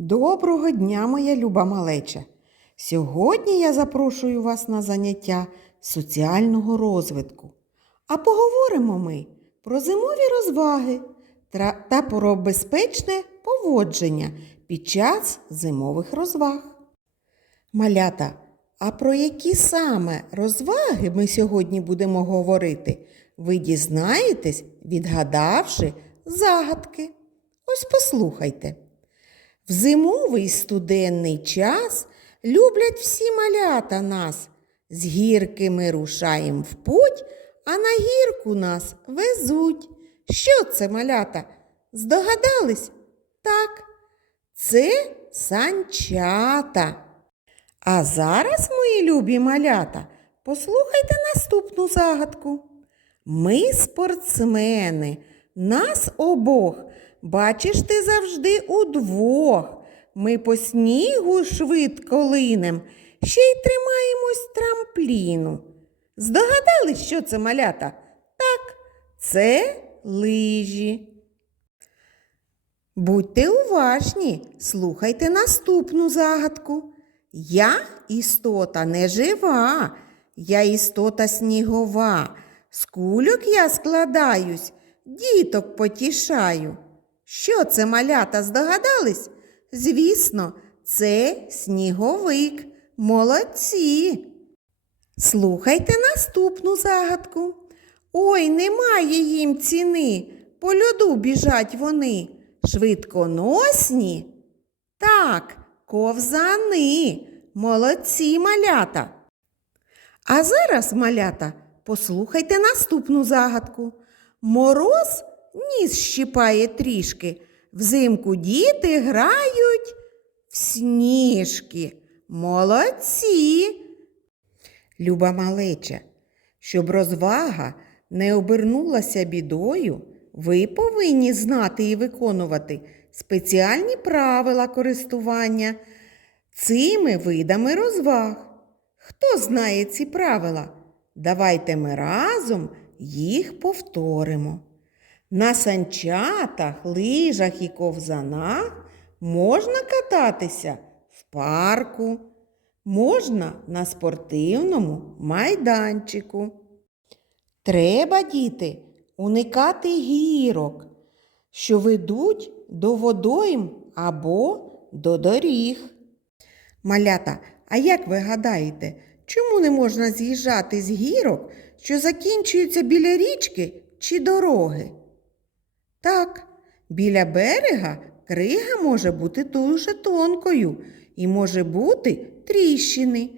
Доброго дня, моя люба малеча! Сьогодні я запрошую вас на заняття соціального розвитку. А поговоримо ми про зимові розваги та про безпечне поводження під час зимових розваг. Малята, а про які саме розваги ми сьогодні будемо говорити, ви дізнаєтесь, відгадавши загадки. Ось послухайте. В зимовий студенний час люблять всі малята нас. З гірки ми рушаєм в путь, а на гірку нас везуть. Що це малята? Здогадались? Так, це санчата. А зараз, мої любі малята, послухайте наступну загадку. Ми спортсмени, нас обох, бачиш ти завжди удвох. Ми по снігу швидко линем, ще й тримаємось трампліну. Здогадались, що це малята? Так, це лижі. Будьте уважні, слухайте наступну загадку. Я істота не жива, я істота снігова. З кульок я складаюсь, діток потішаю. Що це малята здогадались? Звісно, це сніговик. Молодці. Слухайте наступну загадку. Ой, немає їм ціни, по льоду біжать вони. Швидконосні? Так, ковзани. Молодці малята. А зараз, малята, послухайте наступну загадку. Мороз ніс щипає трішки. Взимку діти грають в сніжки. Молодці. Люба малеча, щоб розвага не обернулася бідою, ви повинні знати і виконувати спеціальні правила користування цими видами розваг. Хто знає ці правила? Давайте ми разом їх повторимо. На санчатах, лижах і ковзанах можна кататися в парку, можна на спортивному майданчику. Треба, діти, уникати гірок, що ведуть до водойм або до доріг. Малята, а як ви гадаєте, чому не можна з'їжджати з гірок, що закінчуються біля річки чи дороги? Так, біля берега крига може бути дуже тонкою і може бути тріщини,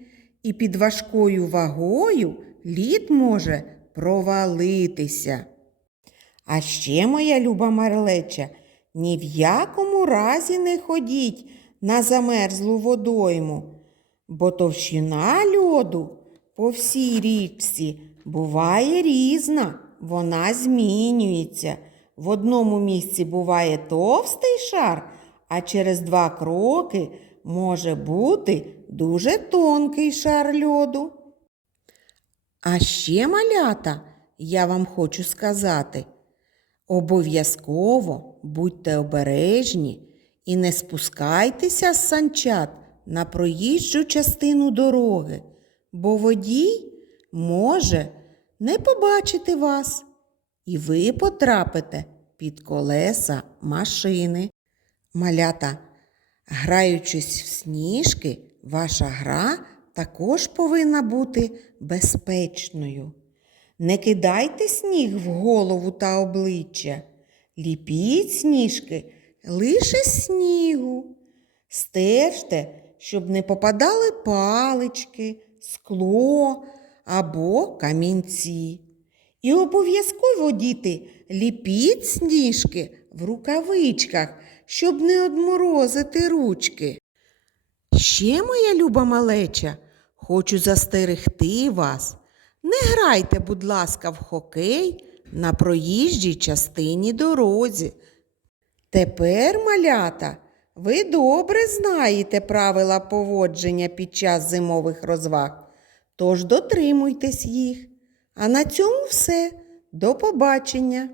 і під важкою вагою лід може провалитися. А ще, моя люба Марлеча, ні в якому разі не ходіть на замерзлу водойму, бо товщина льоду по всій річці буває різна, вона змінюється. В одному місці буває товстий шар, а через два кроки може бути дуже тонкий шар льоду. А ще, малята, я вам хочу сказати, обов'язково будьте обережні і не спускайтеся з санчат на проїжджу частину дороги, бо водій може не побачити вас, і ви потрапите під колеса машини. Малята, граючись в сніжки, ваша гра також повинна бути безпечною. Не кидайте сніг в голову та обличчя, ліпіть сніжки лише снігу. Стежте, щоб не попадали палички, скло або камінці. І обов'язково, діти, ліпіть сніжки в рукавичках, щоб не одморозити ручки. Ще, моя люба малеча, хочу застерегти вас. Не грайте, будь ласка, в хокей на проїжджій частині дорозі. Тепер, малята, ви добре знаєте правила поводження під час зимових розваг, тож дотримуйтесь їх. А на цьому все. До побачення!